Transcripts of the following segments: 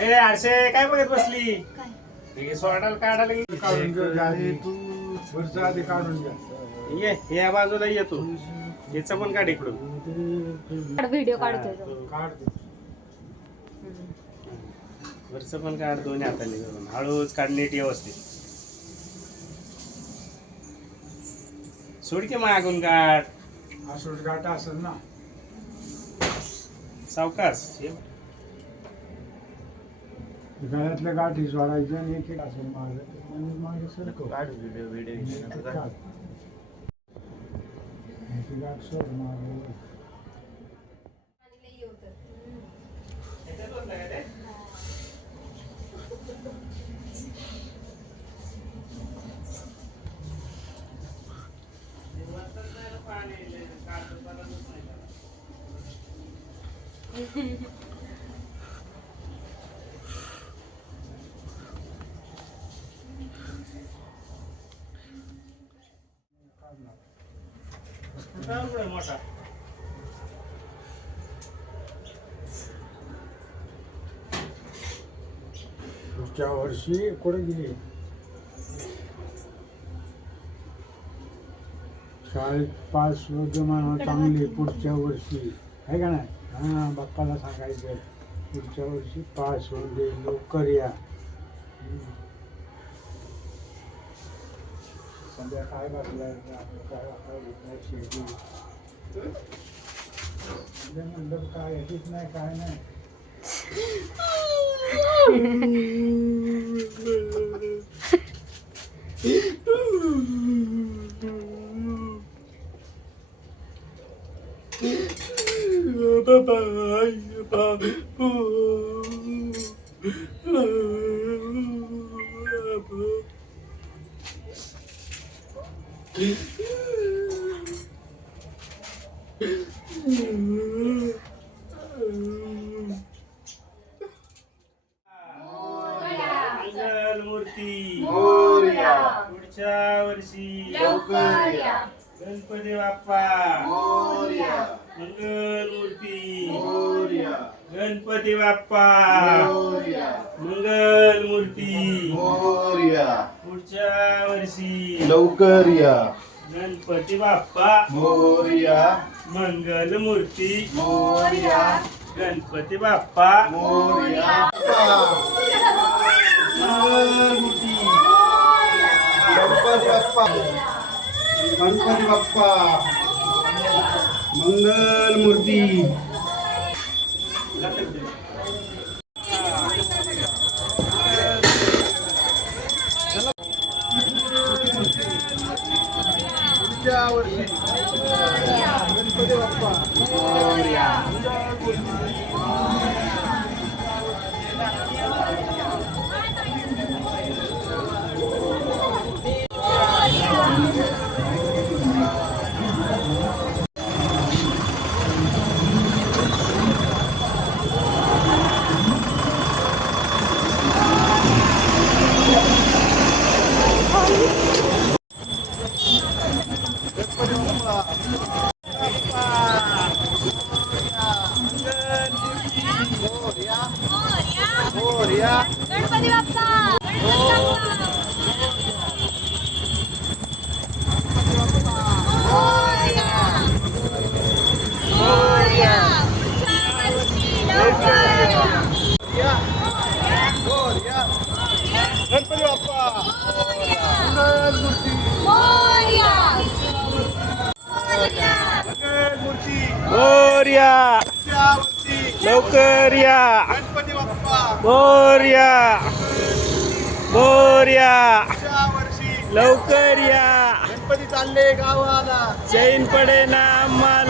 ए आरशे काय बघत बसली? सोडायला काढायला काढून घे तू वरचा आधी काढून घ्या. ये या बाजूला येतो. याचा पण काढ इकडून. व्हिडिओ काढतोय तो. काढ वरचं पण काढ दोन्ही हाताने करून. हळूच काढ नीट व्यवस्थित. सोड की मागून काढ. हा सोड गाठा असेल ना सावकाश. गळ्यातल्या गाठी सोडायच्या आणि एक एक असेल मागे मागे सरकव काढ व्हिडिओ गाठ सोड मागे. मोठा पुढच्या वर्षी कुठे गेली शाळेत पास जमा चांगली पुढच्या वर्षी आहे का नाही. हा बाप्पाला सांगायचं पुढच्या वर्षी पास होऊ दे लवकर या. सध्या काय बसलाय काय वापरायला शेती म्हणलं काय येतच नाही काय नाही. मूर्ती मोरया पुढच्या वर्षी लवकर या. गणपती बाप्पा मोरया मंगल मूर्ती मोरया गणपती बाप्पा मोरया मंगल मूर्ती मोरया पुढच्या वर्षी लवकर या. गणपती बाप्पा मोरया मंगल मूर्ती मोरया गणपती बाप्पा मोरया. मंगलमूर्ती गणपती बाप्पा गणपती बाप्पा मंगल मूर्ती पुढच्या वर्षी गणपती बाप्पा गणपती बाप्पा गणपती बाप्पा मोरया लवकर या. गणपती बाप्पा मोरया मोरया वर्षी लवकर या. गणपती चालले गावाला. चैन पडे ना आम्हाला.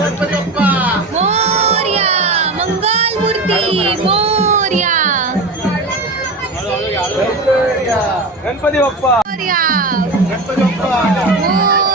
गणपती बाप्पा मोरया मंगल मूर्ती मोरया गणपती बाप्पा मोरया गणपती बाप्पा मोरया